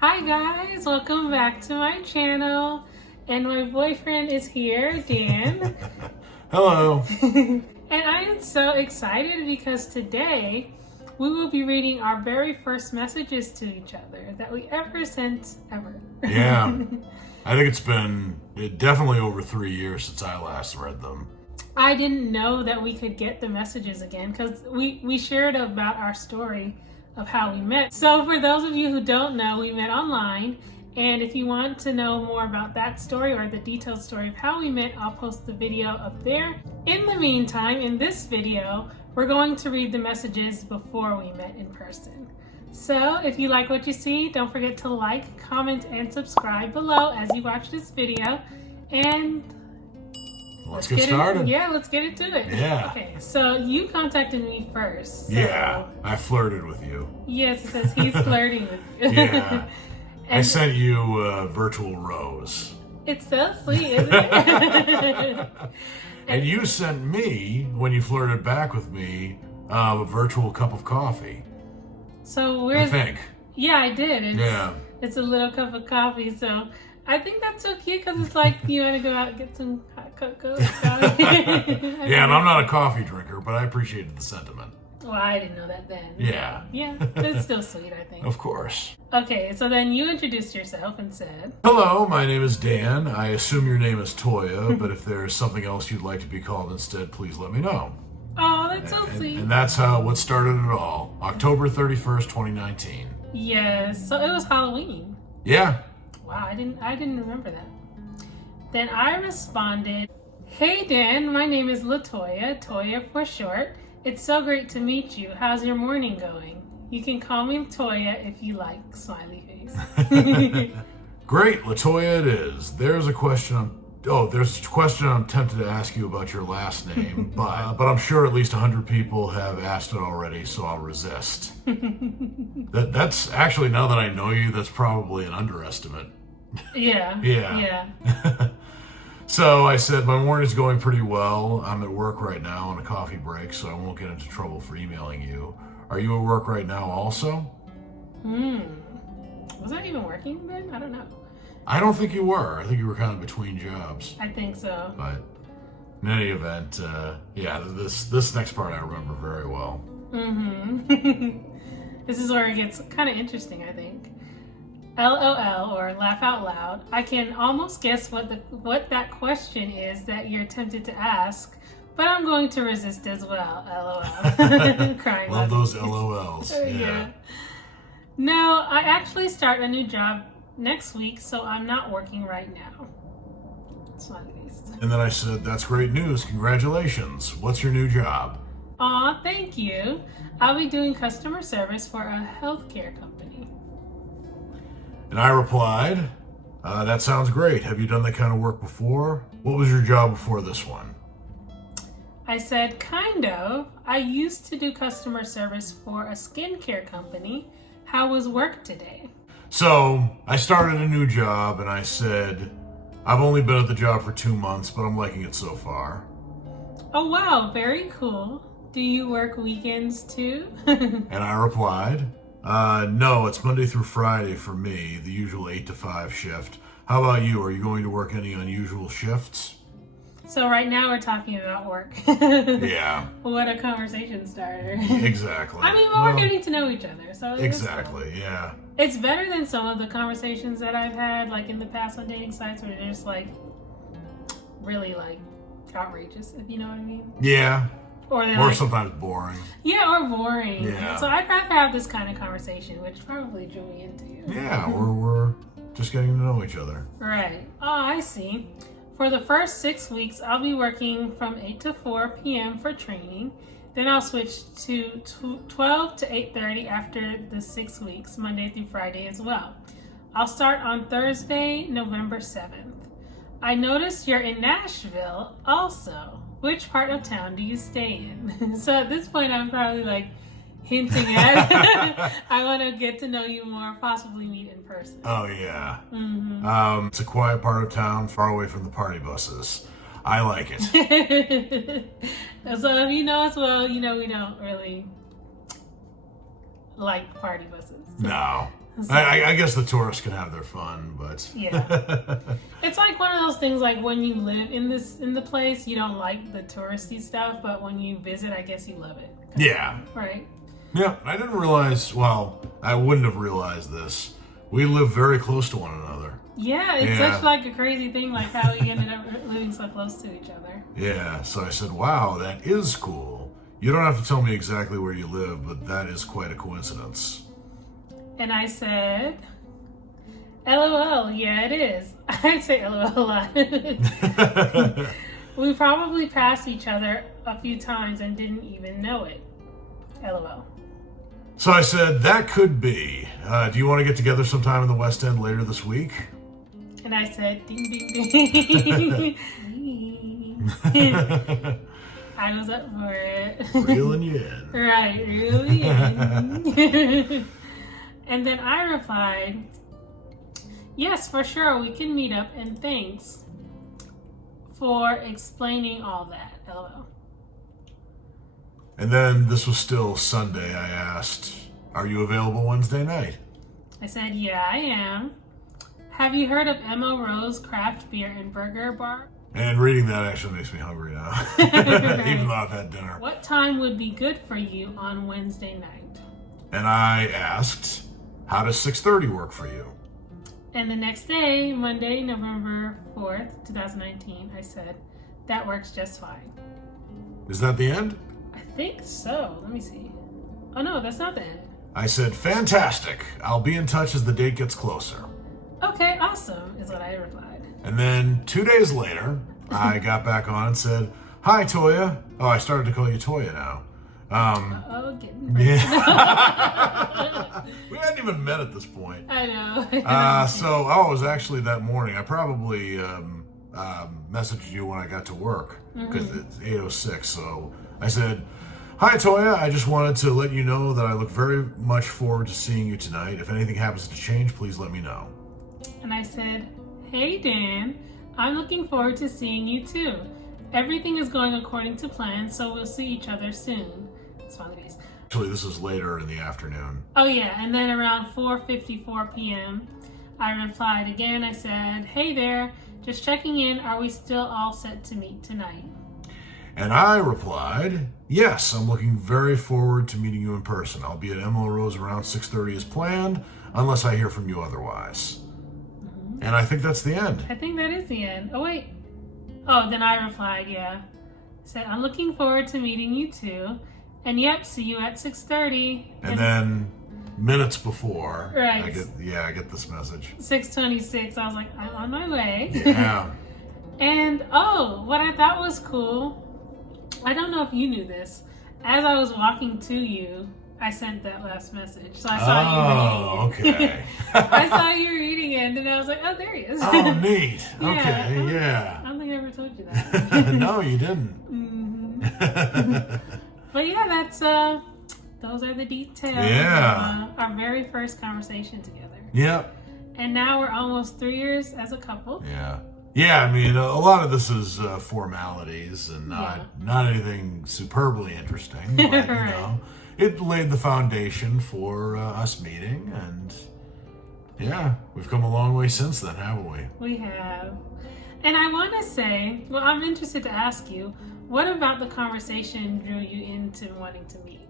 Hi guys, welcome back to my channel. And my boyfriend is here, Dan. Hello. And I am so excited because today we will be reading our very first messages to each other that we ever sent ever. Yeah. I think it's been definitely over 3 years since I last read them. I didn't know that we could get the messages again because we shared about our story of how we met. So for those of you who don't know, we met online. And if you want to know more about that story or the detailed story of how we met, I'll post the video up there. In the meantime, in this video, we're going to read the messages before we met in person. So if you like what you see, don't forget to like, comment, and subscribe below as you watch this video. And Let's get started. Let's get into it. Yeah. Okay, so you contacted me first. So Yeah, I flirted with you. yes, it says he's flirting with you. Yeah. I And sent you a virtual rose. it's so sweet, isn't it? And you sent me, when you flirted back with me, a virtual cup of coffee. So I we're think. yeah, I did. Yeah. It's a little cup of coffee. So I think that's so cute because it's like you want to go out and get some hot cocoa. Yeah, and I'm not a coffee drinker, but I appreciated the sentiment. Well, I didn't know that then. Yeah. Yeah, but it's still sweet, I think. Of course. Okay, so then you introduced yourself and said, Hello, my name is Dan. I assume your name is Toya, but if there's something else you'd like to be called instead, please let me know. "Oh, that's so sweet." And that's what started it all. October 31st, 2019. Yes, so it was Halloween. Yeah. Wow, I didn't remember that. Then I responded, "Hey Dan, my name is LaToya, Toya for short. It's so great to meet you. How's your morning going? You can call me Toya if you like." Smiley face. Great, LaToya it is. There's a question I'm tempted to ask you about your last name, but I'm sure at least 100 people have asked it already, so I'll resist. That's actually, now that I know you, that's probably an underestimate. Yeah. Yeah. So I said, my morning's going pretty well. I'm at work right now on a coffee break, so I won't get into trouble for emailing you. Are you at work right now also? Was I even working then? I don't know. I don't think you were. I think you were kind of between jobs. I think so. But in any event, yeah, this next part I remember very well. This is where it gets kind of interesting, I think. LOL, or laugh out loud. I can almost guess what that question is that you're tempted to ask, but I'm going to resist as well. LOL. Crying. Love those LOLs. Yeah. No, I actually start a new job next week, so I'm not working right now. Smiley face. And then I said, that's great news. Congratulations. What's your new job? Aw, thank you. I'll be doing customer service for a healthcare company. And I replied, that sounds great. Have you done that kind of work before? What was your job before this one? I said, kind of. I used to do customer service for a skincare company. How was work today? So I started a new job and I said, I've only been at the job for 2 months, but I'm liking it so far. Oh, wow. Very cool. Do you work weekends too? And I replied, no, it's Monday through Friday for me, the usual 8 to 5 shift. How about you? Are you going to work any unusual shifts? So right now we're talking about work. Yeah. What a conversation starter. Exactly. I mean, we're getting to know each other. So exactly, yeah. It's better than some of the conversations that I've had, like in the past on dating sites, where they're just like really like outrageous, if you know what I mean. Yeah. Or like, sometimes boring. Yeah, or boring. Yeah. So I'd rather have this kind of conversation, which probably drew me into you. Yeah, we're just getting to know each other. Right. Oh, I see. For the first 6 weeks, I'll be working from 8 to 4 p.m. for training. Then I'll switch to 12 to 8:30 after the 6 weeks, Monday through Friday as well. I'll start on Thursday, November 7th. I noticed you're in Nashville also. Which part of town do you stay in? So at this point, I'm probably like hinting at I want to get to know you more, possibly meet in person. Oh, yeah. It's a quiet part of town, far away from the party buses. I like it. So if you know us well, you know we don't really like party buses. No. So, I guess the tourists can have their fun, but yeah. It's like one of those things, like when you live in the place, you don't like the touristy stuff, but when you visit, I guess you love it. Yeah. Right. Yeah, I didn't realize, well, I wouldn't have realized this. We live very close to one another. Yeah, it's such like a crazy thing, like how we ended up living so close to each other. Yeah, so I said, wow, that is cool. You don't have to tell me exactly where you live, but that is quite a coincidence. And I said, LOL, yeah, it is. I say LOL a lot. We probably passed each other a few times and didn't even know it. LOL. So I said, that could be. Do you want to get together sometime in the West End later this week? And I said, ding, ding, ding. I was up for it. Reeling you in. Right, really in. And then I replied, yes, for sure, we can meet up, and thanks for explaining all that. LOL. And then this was still Sunday. I asked, are you available Wednesday night? I said, yeah, I am. Have you heard of Emma Rose Craft Beer and Burger Bar? And reading that actually makes me hungry now, even though I've had dinner. What time would be good for you on Wednesday night? And I asked, how does 6:30 work for you? And the next day, Monday, November 4th, 2019, I said, that works just fine. Is that the end? I think so. Let me see. Oh no, that's not the end. I said, fantastic. I'll be in touch as the date gets closer. Okay, awesome, is what I replied. And then 2 days later, I got back on and said, hi, Toya. Oh, I started to call you Toya now. Getting ready. Yeah. We hadn't even met at this point. I know. It was actually that morning. I probably messaged you when I got to work because it's 8:06. So I said, hi, Toya. I just wanted to let you know that I look very much forward to seeing you tonight. If anything happens to change, please let me know. And I said, hey, Dan, I'm looking forward to seeing you too. Everything is going according to plan, so we'll see each other soon. Smiley face. Actually, this is later in the afternoon. Oh yeah, and then around 4:54 p.m., I replied again. I said, hey there, just checking in. Are we still all set to meet tonight? And I replied, yes, I'm looking very forward to meeting you in person. I'll be at Emma Rose around 6:30 as planned, unless I hear from you otherwise. And I think that's the end. I think that is the end. Oh wait. Oh, then I replied, yeah. Said, I'm looking forward to meeting you too. And yep, see you at 6:30. And then minutes before, right. I get this message. 6:26. I was like, I'm on my way. Yeah. And what I thought was cool, I don't know if you knew this. As I was walking to you, I sent that last message. So I saw you reading it. Okay. I saw you reading it, and I was like, oh, there he is. Oh, neat. Yeah. Okay, yeah. I don't think I ever told you that. No, you didn't. But yeah, that's those are the details of our very first conversation together. Yep. And now we're almost 3 years as a couple. Yeah. Yeah, I mean, a lot of this is formalities and not anything superbly interesting, but Right. you know, it laid the foundation for us meeting, and yeah, we've come a long way since then, haven't we? We have. And I want to say, well, I'm interested to ask you, what about the conversation drew you into wanting to meet?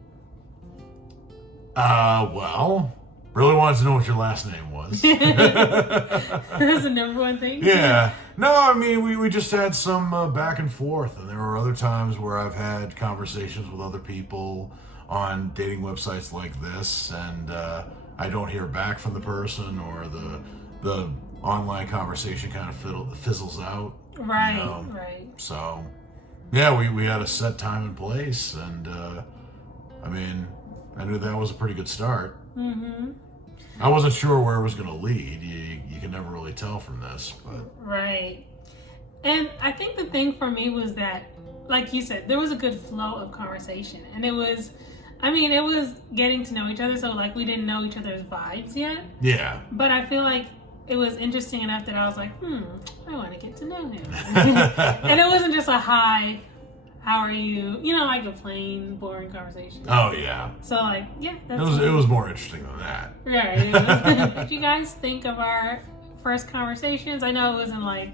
Well, really wanted to know what your last name was. That's the number one thing? Yeah. No, I mean, we just had some back and forth, and there were other times where I've had conversations with other people on dating websites like this, and I don't hear back from the person, or the online conversation kind of fizzles out. Right, you know? right. So, yeah, we had a set time and place, and I mean, I knew that was a pretty good start. Mm-hmm. I wasn't sure where it was going to lead. You can never really tell from this, but right. And I think the thing for me was that, like you said, there was a good flow of conversation, and it was getting to know each other. So like we didn't know each other's vibes yet. Yeah. But I feel like it was interesting enough that I was like, I want to get to know him. And it wasn't just a hi, Yeah. how are you? You know, like a plain, boring conversation. Oh yeah. So like, yeah, that's It was more interesting than that. right. What did you guys think of our first conversations? I know it wasn't like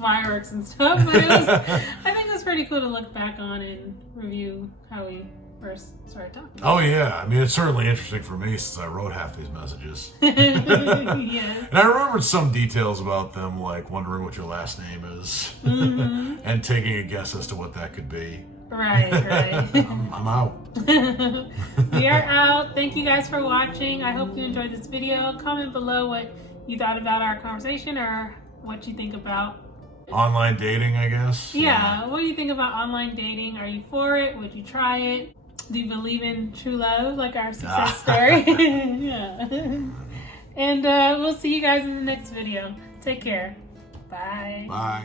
fireworks and stuff, but it was. I think it was pretty cool to look back on and review how we first started talking. Oh yeah, I mean it's certainly interesting for me since I wrote half these messages. Yes. And I remembered some details about them, like wondering what your last name is, and taking a guess as to what that could be. Right. I'm out. We are out. Thank you guys for watching. I hope you enjoyed this video. Comment below what you thought about our conversation or what you think about Online dating, I guess. Yeah, what do you think about online dating? Are you for it? Would you try it? Do you believe in true love, like our success story? Yeah. And we'll see you guys in the next video. Take care. Bye. Bye.